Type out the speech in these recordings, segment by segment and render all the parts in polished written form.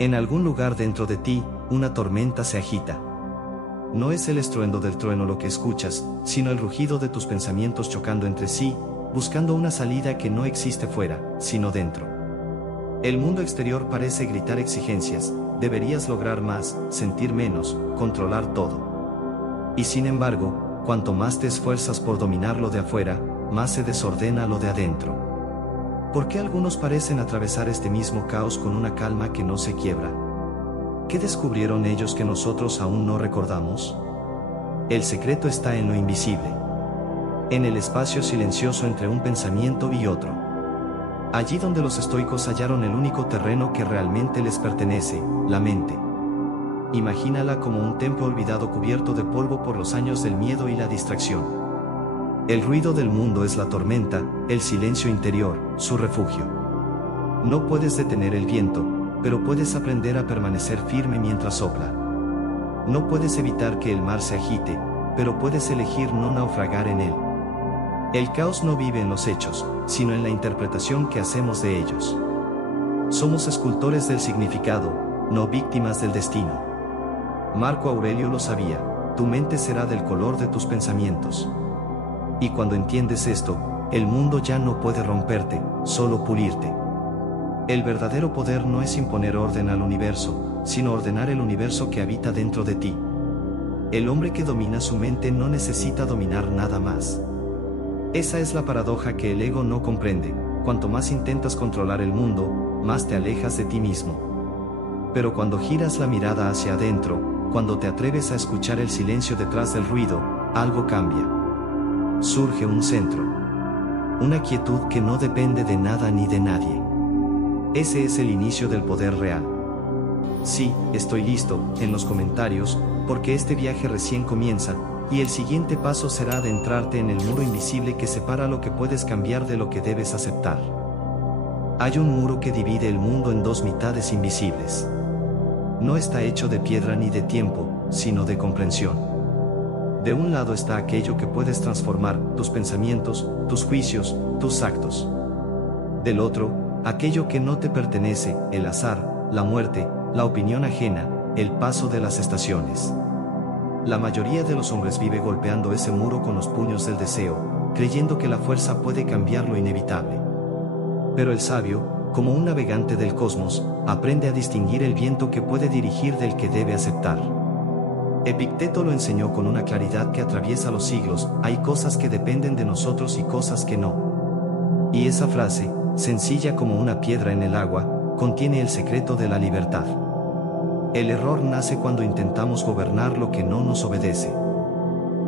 En algún lugar dentro de ti, una tormenta se agita. No es el estruendo del trueno lo que escuchas, sino el rugido de tus pensamientos chocando entre sí, buscando una salida que no existe fuera, sino dentro. El mundo exterior parece gritar exigencias: deberías lograr más, sentir menos, controlar todo. Y sin embargo, cuanto más te esfuerzas por dominar lo de afuera, más se desordena lo de adentro. ¿Por qué algunos parecen atravesar este mismo caos con una calma que no se quiebra? ¿Qué descubrieron ellos que nosotros aún no recordamos? El secreto está en lo invisible, en el espacio silencioso entre un pensamiento y otro. Allí donde los estoicos hallaron el único terreno que realmente les pertenece, la mente. Imagínala como un templo olvidado cubierto de polvo por los años del miedo y la distracción. El ruido del mundo es la tormenta, el silencio interior, su refugio. No puedes detener el viento, pero puedes aprender a permanecer firme mientras sopla. No puedes evitar que el mar se agite, pero puedes elegir no naufragar en él. El caos no vive en los hechos, sino en la interpretación que hacemos de ellos. Somos escultores del significado, no víctimas del destino. Marco Aurelio lo sabía: tu mente será del color de tus pensamientos. Y cuando entiendes esto, el mundo ya no puede romperte, solo pulirte. El verdadero poder no es imponer orden al universo, sino ordenar el universo que habita dentro de ti. El hombre que domina su mente no necesita dominar nada más. Esa es la paradoja que el ego no comprende: cuanto más intentas controlar el mundo, más te alejas de ti mismo. Pero cuando giras la mirada hacia adentro, cuando te atreves a escuchar el silencio detrás del ruido, algo cambia. Surge un centro. Una quietud que no depende de nada ni de nadie. Ese es el inicio del poder real. Sí, estoy listo, en los comentarios, porque este viaje recién comienza, y el siguiente paso será adentrarte en el muro invisible que separa lo que puedes cambiar de lo que debes aceptar. Hay un muro que divide el mundo en dos mitades invisibles. No está hecho de piedra ni de tiempo, sino de comprensión. De un lado está aquello que puedes transformar: tus pensamientos, tus juicios, tus actos. Del otro, aquello que no te pertenece: el azar, la muerte, la opinión ajena, el paso de las estaciones. La mayoría de los hombres vive golpeando ese muro con los puños del deseo, creyendo que la fuerza puede cambiar lo inevitable. Pero el sabio, como un navegante del cosmos, aprende a distinguir el viento que puede dirigir del que debe aceptar. Epicteto lo enseñó con una claridad que atraviesa los siglos: hay cosas que dependen de nosotros y cosas que no. Y esa frase, sencilla como una piedra en el agua, contiene el secreto de la libertad. El error nace cuando intentamos gobernar lo que no nos obedece.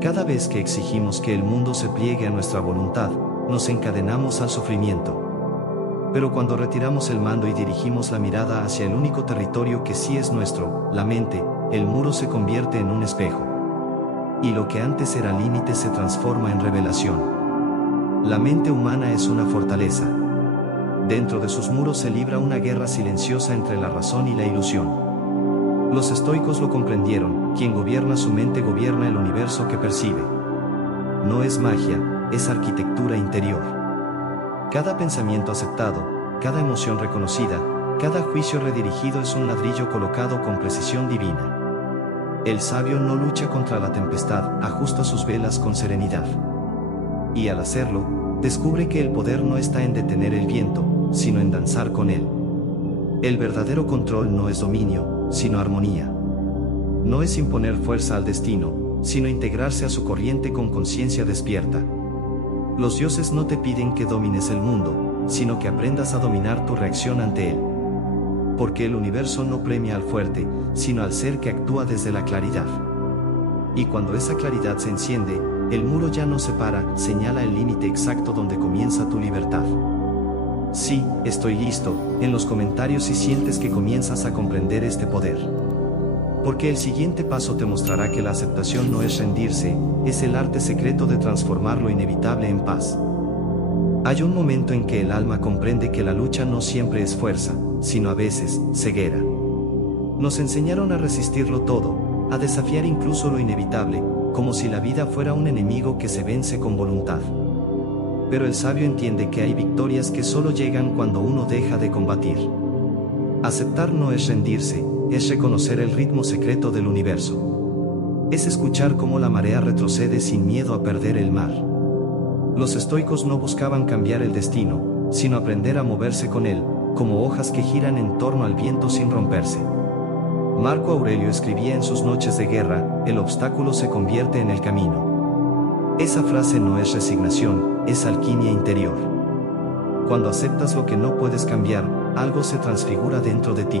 Cada vez que exigimos que el mundo se pliegue a nuestra voluntad, nos encadenamos al sufrimiento. Pero cuando retiramos el mando y dirigimos la mirada hacia el único territorio que sí es nuestro, la mente, el muro se convierte en un espejo. Y lo que antes era límite se transforma en revelación. La mente humana es una fortaleza. Dentro de sus muros se libra una guerra silenciosa entre la razón y la ilusión. Los estoicos lo comprendieron: quien gobierna su mente gobierna el universo que percibe. No es magia, es arquitectura interior. Cada pensamiento aceptado, cada emoción reconocida, cada juicio redirigido es un ladrillo colocado con precisión divina. El sabio no lucha contra la tempestad, ajusta sus velas con serenidad. Y al hacerlo, descubre que el poder no está en detener el viento, sino en danzar con él. El verdadero control no es dominio, sino armonía. No es imponer fuerza al destino, sino integrarse a su corriente con conciencia despierta. Los dioses no te piden que domines el mundo, sino que aprendas a dominar tu reacción ante él. Porque el universo no premia al fuerte, sino al ser que actúa desde la claridad. Y cuando esa claridad se enciende, el muro ya no separa, señala el límite exacto donde comienza tu libertad. Sí, estoy listo, en los comentarios si sientes que comienzas a comprender este poder. Porque el siguiente paso te mostrará que la aceptación no es rendirse, es el arte secreto de transformar lo inevitable en paz. Hay un momento en que el alma comprende que la lucha no siempre es fuerza, sino a veces, ceguera. Nos enseñaron a resistirlo todo, a desafiar incluso lo inevitable, como si la vida fuera un enemigo que se vence con voluntad. Pero el sabio entiende que hay victorias que solo llegan cuando uno deja de combatir. Aceptar no es rendirse, es reconocer el ritmo secreto del universo. Es escuchar cómo la marea retrocede sin miedo a perder el mar. Los estoicos no buscaban cambiar el destino, sino aprender a moverse con él, como hojas que giran en torno al viento sin romperse. Marco Aurelio escribía en sus noches de guerra: el obstáculo se convierte en el camino. Esa frase no es resignación, es alquimia interior. Cuando aceptas lo que no puedes cambiar, algo se transfigura dentro de ti.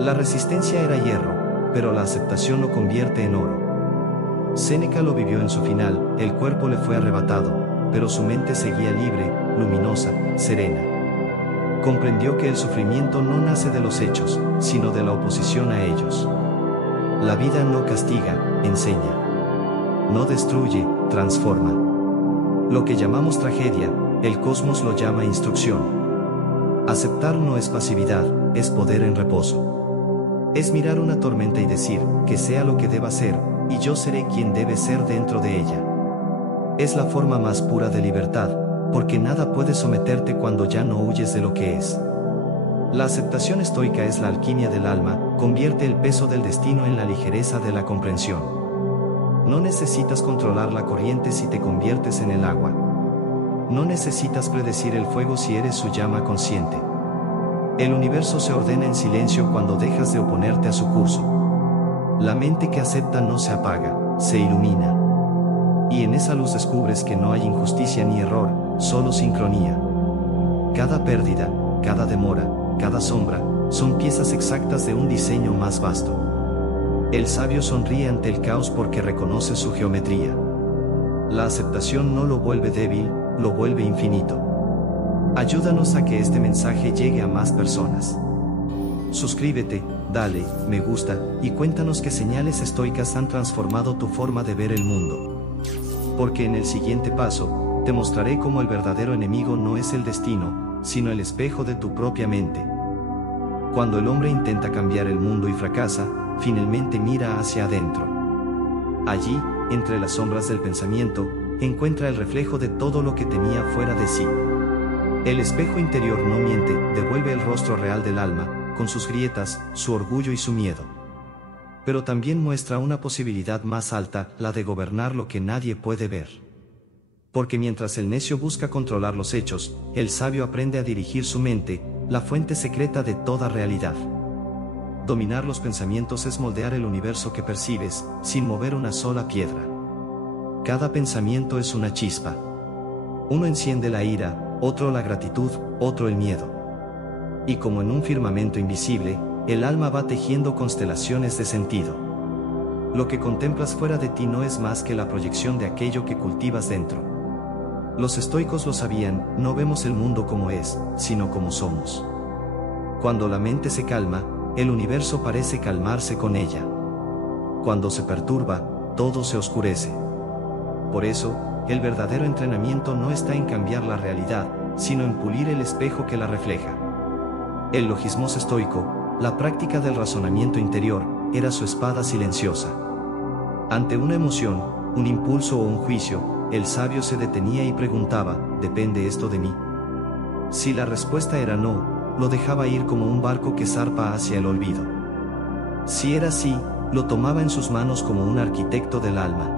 La resistencia era hierro, pero la aceptación lo convierte en oro. Séneca lo vivió en su final: el cuerpo le fue arrebatado, pero su mente seguía libre, luminosa, serena. Comprendió que el sufrimiento no nace de los hechos, sino de la oposición a ellos. La vida no castiga, enseña. No destruye, transforma. Lo que llamamos tragedia, el cosmos lo llama instrucción. Aceptar no es pasividad, es poder en reposo. Es mirar una tormenta y decir: que sea lo que deba ser, y yo seré quien debe ser dentro de ella. Es la forma más pura de libertad, porque nada puede someterte cuando ya no huyes de lo que es. La aceptación estoica es la alquimia del alma, convierte el peso del destino en la ligereza de la comprensión. No necesitas controlar la corriente si te conviertes en el agua. No necesitas predecir el fuego si eres su llama consciente. El universo se ordena en silencio cuando dejas de oponerte a su curso. La mente que acepta no se apaga, se ilumina. Y en esa luz descubres que no hay injusticia ni error, solo sincronía. Cada pérdida, cada demora, cada sombra, son piezas exactas de un diseño más vasto. El sabio sonríe ante el caos porque reconoce su geometría. La aceptación no lo vuelve débil, lo vuelve infinito. Ayúdanos a que este mensaje llegue a más personas. Suscríbete, dale me gusta, y cuéntanos qué señales estoicas han transformado tu forma de ver el mundo. Porque en el siguiente paso, te mostraré cómo el verdadero enemigo no es el destino, sino el espejo de tu propia mente. Cuando el hombre intenta cambiar el mundo y fracasa, finalmente mira hacia adentro. Allí, entre las sombras del pensamiento, encuentra el reflejo de todo lo que tenía fuera de sí. El espejo interior no miente, devuelve el rostro real del alma, con sus grietas, su orgullo y su miedo. Pero también muestra una posibilidad más alta, la de gobernar lo que nadie puede ver. Porque mientras el necio busca controlar los hechos, el sabio aprende a dirigir su mente, la fuente secreta de toda realidad. Dominar los pensamientos es moldear el universo que percibes, sin mover una sola piedra. Cada pensamiento es una chispa. Uno enciende la ira, otro la gratitud, otro el miedo. Y como en un firmamento invisible, el alma va tejiendo constelaciones de sentido. Lo que contemplas fuera de ti no es más que la proyección de aquello que cultivas dentro. Los estoicos lo sabían: no vemos el mundo como es, sino como somos. Cuando la mente se calma, el universo parece calmarse con ella. Cuando se perturba, todo se oscurece. Por eso, el verdadero entrenamiento no está en cambiar la realidad, sino en pulir el espejo que la refleja. El logismos estoico, la práctica del razonamiento interior, era su espada silenciosa. Ante una emoción, un impulso o un juicio, el sabio se detenía y preguntaba: ¿depende esto de mí? Si la respuesta era no, lo dejaba ir como un barco que zarpa hacia el olvido. Si era sí, lo tomaba en sus manos como un arquitecto del alma.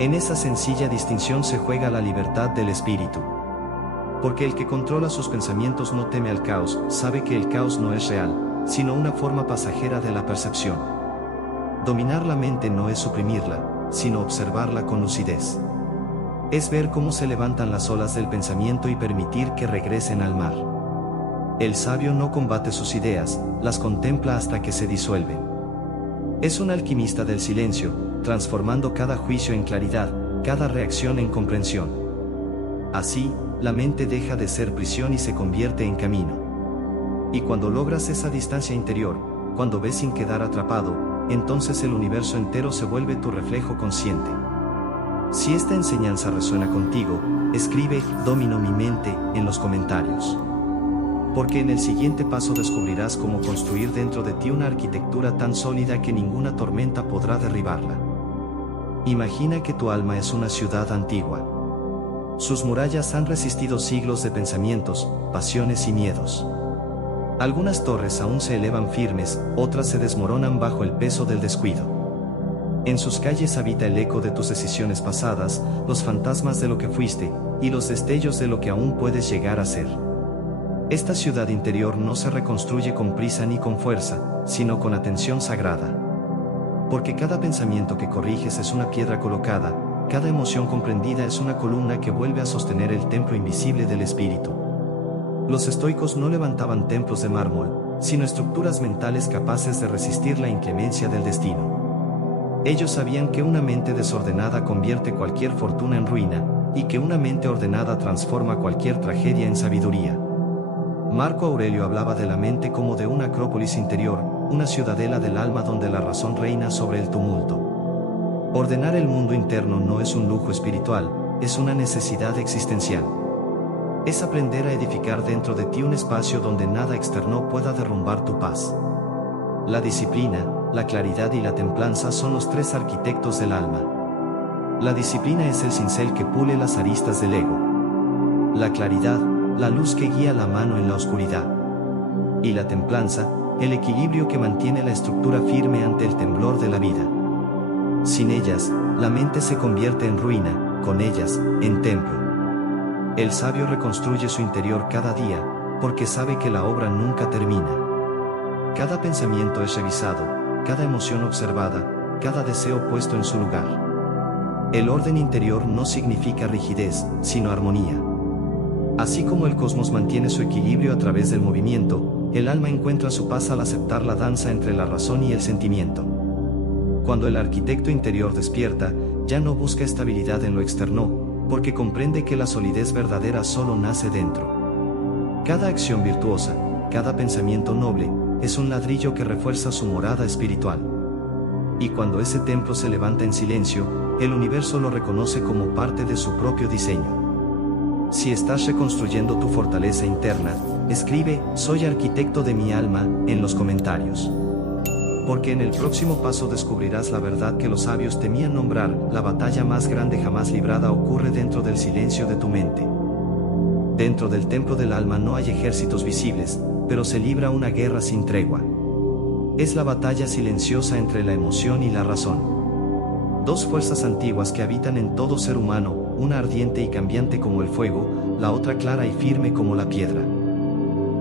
En esa sencilla distinción se juega la libertad del espíritu. Porque el que controla sus pensamientos no teme al caos, sabe que el caos no es real, sino una forma pasajera de la percepción. Dominar la mente no es suprimirla, sino observarla con lucidez. Es ver cómo se levantan las olas del pensamiento y permitir que regresen al mar. El sabio no combate sus ideas, las contempla hasta que se disuelven. Es un alquimista del silencio, transformando cada juicio en claridad, cada reacción en comprensión. Así, la mente deja de ser prisión y se convierte en camino. Y cuando logras esa distancia interior, cuando ves sin quedar atrapado, entonces el universo entero se vuelve tu reflejo consciente. Si esta enseñanza resuena contigo, escribe "domino mi mente" en los comentarios. Porque en el siguiente paso descubrirás cómo construir dentro de ti una arquitectura tan sólida que ninguna tormenta podrá derribarla. Imagina que tu alma es una ciudad antigua. Sus murallas han resistido siglos de pensamientos, pasiones y miedos. Algunas torres aún se elevan firmes, otras se desmoronan bajo el peso del descuido. En sus calles habita el eco de tus decisiones pasadas, los fantasmas de lo que fuiste, y los destellos de lo que aún puedes llegar a ser. Esta ciudad interior no se reconstruye con prisa ni con fuerza, sino con atención sagrada. Porque cada pensamiento que corriges es una piedra colocada, cada emoción comprendida es una columna que vuelve a sostener el templo invisible del espíritu. Los estoicos no levantaban templos de mármol, sino estructuras mentales capaces de resistir la inclemencia del destino. Ellos sabían que una mente desordenada convierte cualquier fortuna en ruina, y que una mente ordenada transforma cualquier tragedia en sabiduría. Marco Aurelio hablaba de la mente como de una acrópolis interior, una ciudadela del alma donde la razón reina sobre el tumulto. Ordenar el mundo interno no es un lujo espiritual, es una necesidad existencial. Es aprender a edificar dentro de ti un espacio donde nada externo pueda derrumbar tu paz. La disciplina, la claridad y la templanza son los tres arquitectos del alma. La disciplina es el cincel que pule las aristas del ego. La claridad, la luz que guía la mano en la oscuridad. Y la templanza, el equilibrio que mantiene la estructura firme ante el temblor de la vida. Sin ellas, la mente se convierte en ruina, con ellas, en templo. El sabio reconstruye su interior cada día, porque sabe que la obra nunca termina. Cada pensamiento es revisado, cada emoción observada, cada deseo puesto en su lugar. El orden interior no significa rigidez, sino armonía. Así como el cosmos mantiene su equilibrio a través del movimiento, el alma encuentra su paz al aceptar la danza entre la razón y el sentimiento. Cuando el arquitecto interior despierta, ya no busca estabilidad en lo externo, porque comprende que la solidez verdadera solo nace dentro. Cada acción virtuosa, cada pensamiento noble, es un ladrillo que refuerza su morada espiritual. Y cuando ese templo se levanta en silencio, el universo lo reconoce como parte de su propio diseño. Si estás reconstruyendo tu fortaleza interna, escribe "Soy arquitecto de mi alma" en los comentarios. Porque en el próximo paso descubrirás la verdad que los sabios temían nombrar: la batalla más grande jamás librada ocurre dentro del silencio de tu mente. Dentro del templo del alma no hay ejércitos visibles, pero se libra una guerra sin tregua. Es la batalla silenciosa entre la emoción y la razón. Dos fuerzas antiguas que habitan en todo ser humano, una ardiente y cambiante como el fuego, la otra clara y firme como la piedra.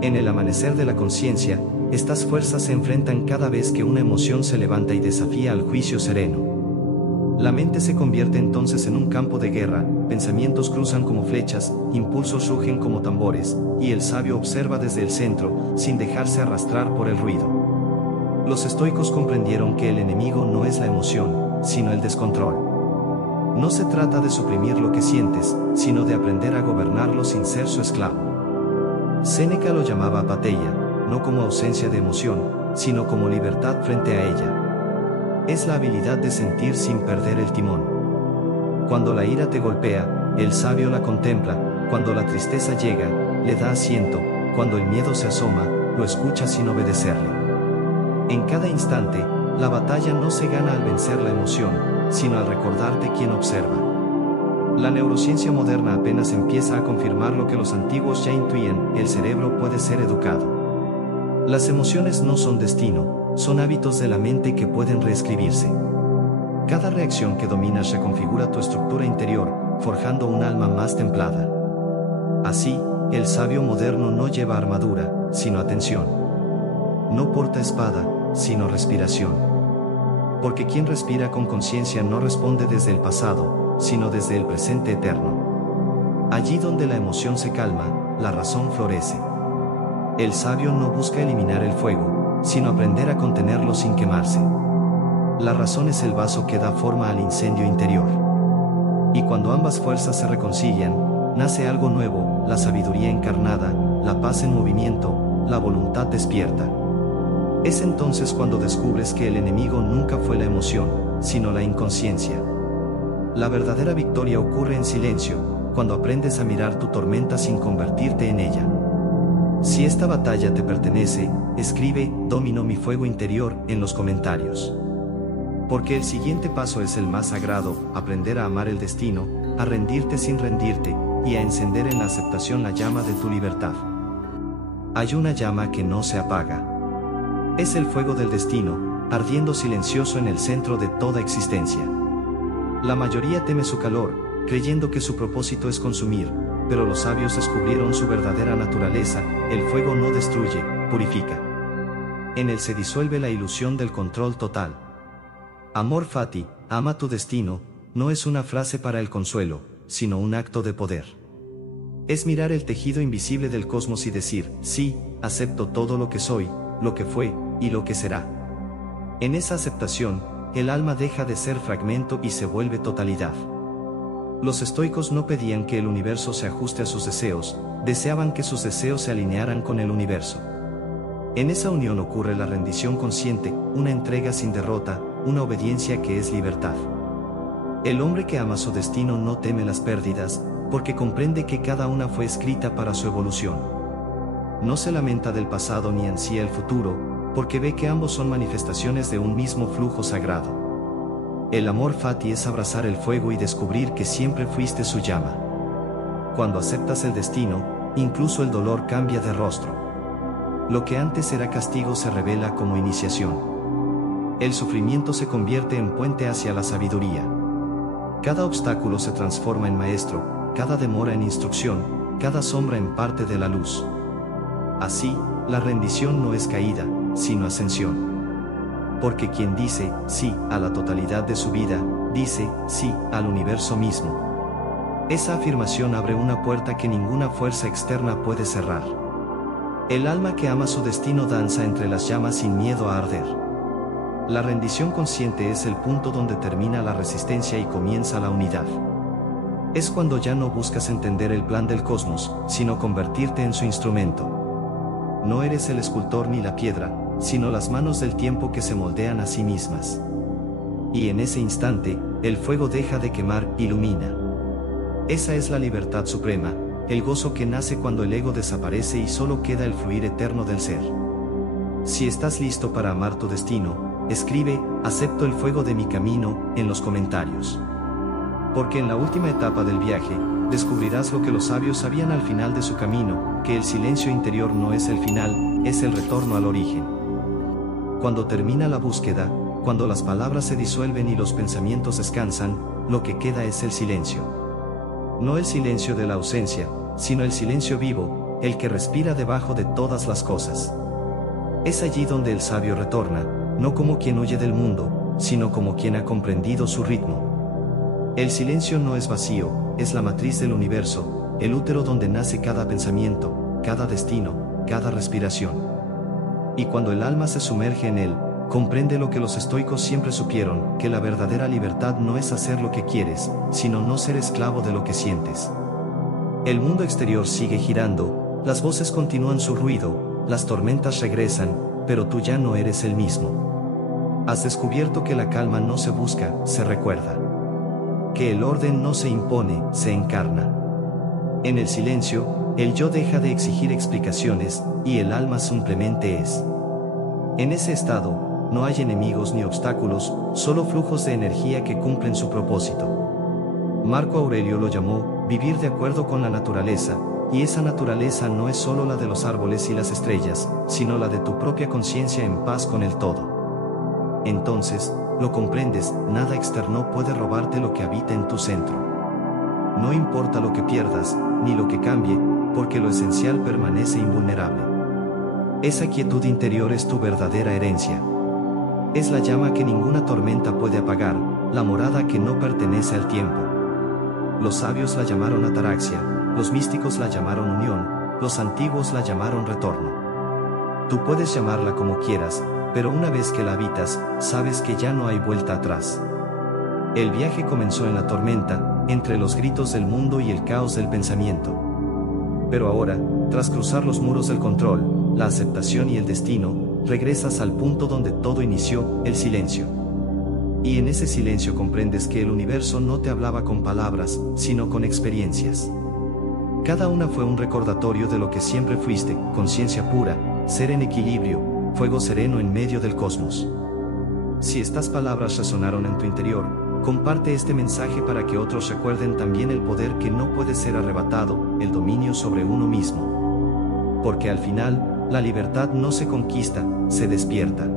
En el amanecer de la conciencia, estas fuerzas se enfrentan cada vez que una emoción se levanta y desafía al juicio sereno. La mente se convierte entonces en un campo de guerra, pensamientos cruzan como flechas, impulsos rugen como tambores, y el sabio observa desde el centro, sin dejarse arrastrar por el ruido. Los estoicos comprendieron que el enemigo no es la emoción, sino el descontrol. No se trata de suprimir lo que sientes, sino de aprender a gobernarlo sin ser su esclavo. Séneca lo llamaba apatheia, no como ausencia de emoción, sino como libertad frente a ella. Es la habilidad de sentir sin perder el timón. Cuando la ira te golpea, el sabio la contempla; cuando la tristeza llega, le da asiento; cuando el miedo se asoma, lo escucha sin obedecerle. En cada instante, la batalla no se gana al vencer la emoción, sino al recordarte quién observa. La neurociencia moderna apenas empieza a confirmar lo que los antiguos ya intuían: el cerebro puede ser educado. Las emociones no son destino, son hábitos de la mente que pueden reescribirse. Cada reacción que dominas reconfigura tu estructura interior, forjando un alma más templada. Así, el sabio moderno no lleva armadura, sino atención. No porta espada, sino respiración. Porque quien respira con conciencia no responde desde el pasado, sino desde el presente eterno. Allí donde la emoción se calma, la razón florece. El sabio no busca eliminar el fuego, sino aprender a contenerlo sin quemarse. La razón es el vaso que da forma al incendio interior. Y cuando ambas fuerzas se reconcilian, nace algo nuevo: la sabiduría encarnada, la paz en movimiento, la voluntad despierta. Es entonces cuando descubres que el enemigo nunca fue la emoción, sino la inconsciencia. La verdadera victoria ocurre en silencio, cuando aprendes a mirar tu tormenta sin convertirte en ella. Si esta batalla te pertenece, escribe "Domino mi fuego interior" en los comentarios. Porque el siguiente paso es el más sagrado: aprender a amar el destino, a rendirte sin rendirte, y a encender en la aceptación la llama de tu libertad. Hay una llama que no se apaga. Es el fuego del destino, ardiendo silencioso en el centro de toda existencia. La mayoría teme su calor, creyendo que su propósito es consumir, pero los sabios descubrieron su verdadera naturaleza: el fuego no destruye, purifica. En él se disuelve la ilusión del control total. Amor fati, ama tu destino, no es una frase para el consuelo, sino un acto de poder. Es mirar el tejido invisible del cosmos y decir: sí, acepto todo lo que soy, lo que fue, y lo que será. En esa aceptación, el alma deja de ser fragmento y se vuelve totalidad. Los estoicos no pedían que el universo se ajuste a sus deseos, deseaban que sus deseos se alinearan con el universo. En esa unión ocurre la rendición consciente, una entrega sin derrota, una obediencia que es libertad. El hombre que ama su destino no teme las pérdidas, porque comprende que cada una fue escrita para su evolución. No se lamenta del pasado ni ansía el futuro, porque ve que ambos son manifestaciones de un mismo flujo sagrado. El amor fati es abrazar el fuego y descubrir que siempre fuiste su llama. Cuando aceptas el destino, incluso el dolor cambia de rostro. Lo que antes era castigo se revela como iniciación. El sufrimiento se convierte en puente hacia la sabiduría. Cada obstáculo se transforma en maestro, cada demora en instrucción, cada sombra en parte de la luz. Así, la rendición no es caída, sino ascensión. Porque quien dice sí a la totalidad de su vida, dice sí al universo mismo. Esa afirmación abre una puerta que ninguna fuerza externa puede cerrar. El alma que ama su destino danza entre las llamas sin miedo a arder. La rendición consciente es el punto donde termina la resistencia y comienza la unidad. Es cuando ya no buscas entender el plan del cosmos, sino convertirte en su instrumento. No eres el escultor ni la piedra, sino las manos del tiempo que se moldean a sí mismas. Y en ese instante, el fuego deja de quemar, ilumina. Esa es la libertad suprema, el gozo que nace cuando el ego desaparece y solo queda el fluir eterno del ser. Si estás listo para amar tu destino, escribe: acepto el fuego de mi camino, en los comentarios. Porque en la última etapa del viaje, descubrirás lo que los sabios sabían al final de su camino, que el silencio interior no es el final, es el retorno al origen. Cuando termina la búsqueda, cuando las palabras se disuelven y los pensamientos descansan, lo que queda es el silencio. No el silencio de la ausencia, sino el silencio vivo, el que respira debajo de todas las cosas. Es allí donde el sabio retorna, no como quien huye del mundo, sino como quien ha comprendido su ritmo. El silencio no es vacío, es la matriz del universo, el útero donde nace cada pensamiento, cada destino, cada respiración. Y cuando el alma se sumerge en él, comprende lo que los estoicos siempre supieron, que la verdadera libertad no es hacer lo que quieres, sino no ser esclavo de lo que sientes. El mundo exterior sigue girando, las voces continúan su ruido, las tormentas regresan, pero tú ya no eres el mismo. Has descubierto que la calma no se busca, se recuerda. Que el orden no se impone, se encarna. En el silencio, el yo deja de exigir explicaciones, y el alma simplemente es. En ese estado, no hay enemigos ni obstáculos, solo flujos de energía que cumplen su propósito. Marco Aurelio lo llamó vivir de acuerdo con la naturaleza, y esa naturaleza no es solo la de los árboles y las estrellas, sino la de tu propia conciencia en paz con el todo. Entonces, lo comprendes, nada externo puede robarte lo que habita en tu centro. No importa lo que pierdas, ni lo que cambie, porque lo esencial permanece invulnerable. Esa quietud interior es tu verdadera herencia. Es la llama que ninguna tormenta puede apagar, la morada que no pertenece al tiempo. Los sabios la llamaron ataraxia, los místicos la llamaron unión, los antiguos la llamaron retorno. Tú puedes llamarla como quieras, pero una vez que la habitas, sabes que ya no hay vuelta atrás. El viaje comenzó en la tormenta, entre los gritos del mundo y el caos del pensamiento. Pero ahora, tras cruzar los muros del control, la aceptación y el destino, regresas al punto donde todo inició, el silencio. Y en ese silencio comprendes que el universo no te hablaba con palabras, sino con experiencias. Cada una fue un recordatorio de lo que siempre fuiste: conciencia pura, ser en equilibrio, fuego sereno en medio del cosmos. Si estas palabras resonaron en tu interior, comparte este mensaje para que otros recuerden también el poder que no puede ser arrebatado, el dominio sobre uno mismo. porque al final, la libertad no se conquista, se despierta.